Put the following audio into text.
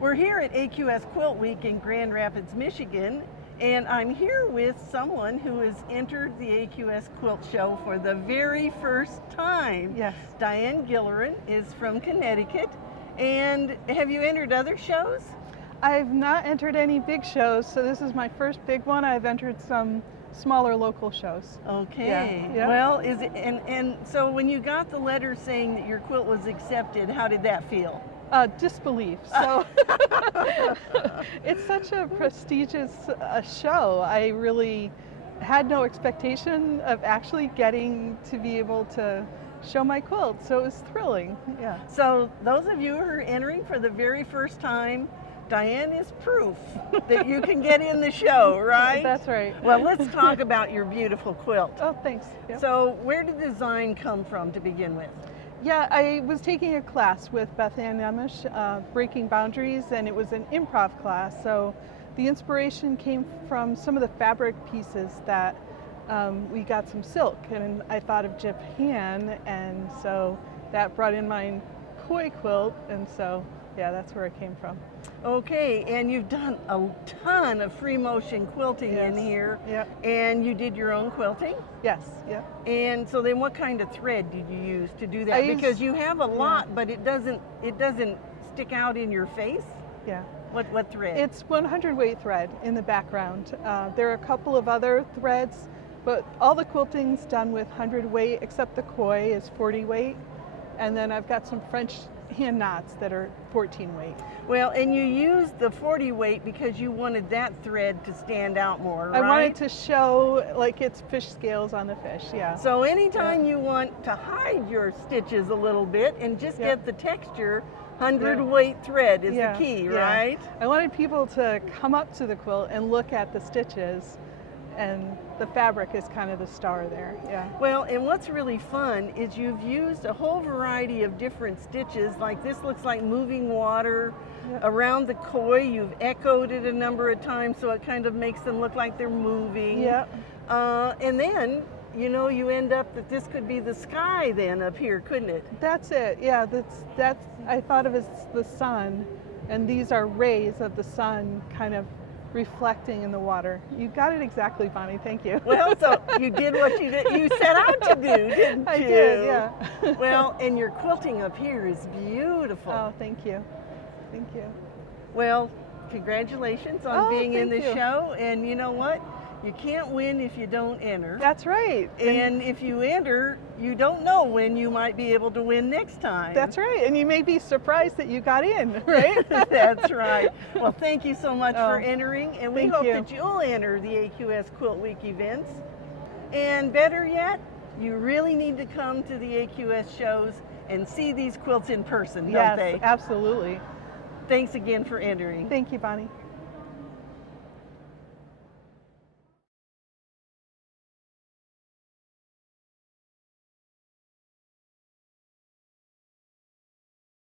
We're here at AQS Quilt Week in Grand Rapids, Michigan, and I'm here with someone who has entered the AQS Quilt Show for the very first time. Yes. Diane Gilleran is from Connecticut. And have you entered other shows? I've not entered any big shows, so this is my first big one. I've entered some smaller local shows. Okay. Yeah. Well, is it and so when you got the letter saying that your quilt was accepted, how did that feel? Disbelief. So it's such a prestigious show. I really had no expectation of actually getting to be able to show my quilt, so it was thrilling. Yeah. So those of you who are entering for the very first time, Diane is proof that you can get in the show, right? That's right. Well, let's talk about your beautiful quilt. Oh, thanks. Yeah. So where did the design come from to begin with? Yeah, I was taking a class with Bethanne Nemesh, Breaking Boundaries, and it was an improv class. So the inspiration came from some of the fabric pieces that we got some silk, and I thought of Japan, and so that brought in my koi quilt, and so yeah, that's where it came from. Okay, and you've done a ton of free motion quilting in here. Yep. And you did your own quilting? Yes. Yep. And so then what kind of thread did you use to do that? Because you have a lot, but it doesn't stick out in your face? Yeah. What thread? It's 100 weight thread in the background. There are a couple of other threads, but all the quilting's done with 100 weight, except the koi is 40 weight. And then I've got some French hand knots that are 14 weight. Well, and you used the 40 weight because you wanted that thread to stand out more, right? I wanted to show like it's fish scales on the fish, yeah. So anytime you want to hide your stitches a little bit and just get the texture, 100 weight thread is the key, right? I wanted people to come up to the quilt and look at the stitches, and the fabric is kind of the star there, yeah. Well, and what's really fun is you've used a whole variety of different stitches. Like this looks like moving water. Around the koi, you've echoed it a number of times, so it kind of makes them look like they're moving. Yeah. And then, you know, you end up that this could be the sky then up here, couldn't it? That's it, yeah. That's I thought of as the sun, and these are rays of the sun kind of reflecting in the water. You got it exactly, Bonnie. Thank you. Well, so you did what you set out to do, didn't you? I did, yeah. Well, and your quilting up here is beautiful. Oh, thank you. Thank you. Well, congratulations on being in the you. show. And you know what? You can't win if you don't enter. That's right. And if you enter, you don't know when you might be able to win next time. That's right. And you may be surprised that you got in, right? That's right. Well, thank you so much for entering. And we hope that you'll enter the AQS Quilt Week events. And better yet, you really need to come to the AQS shows and see these quilts in person, don't they? Yes, absolutely. Thanks again for entering. Thank you, Bonnie.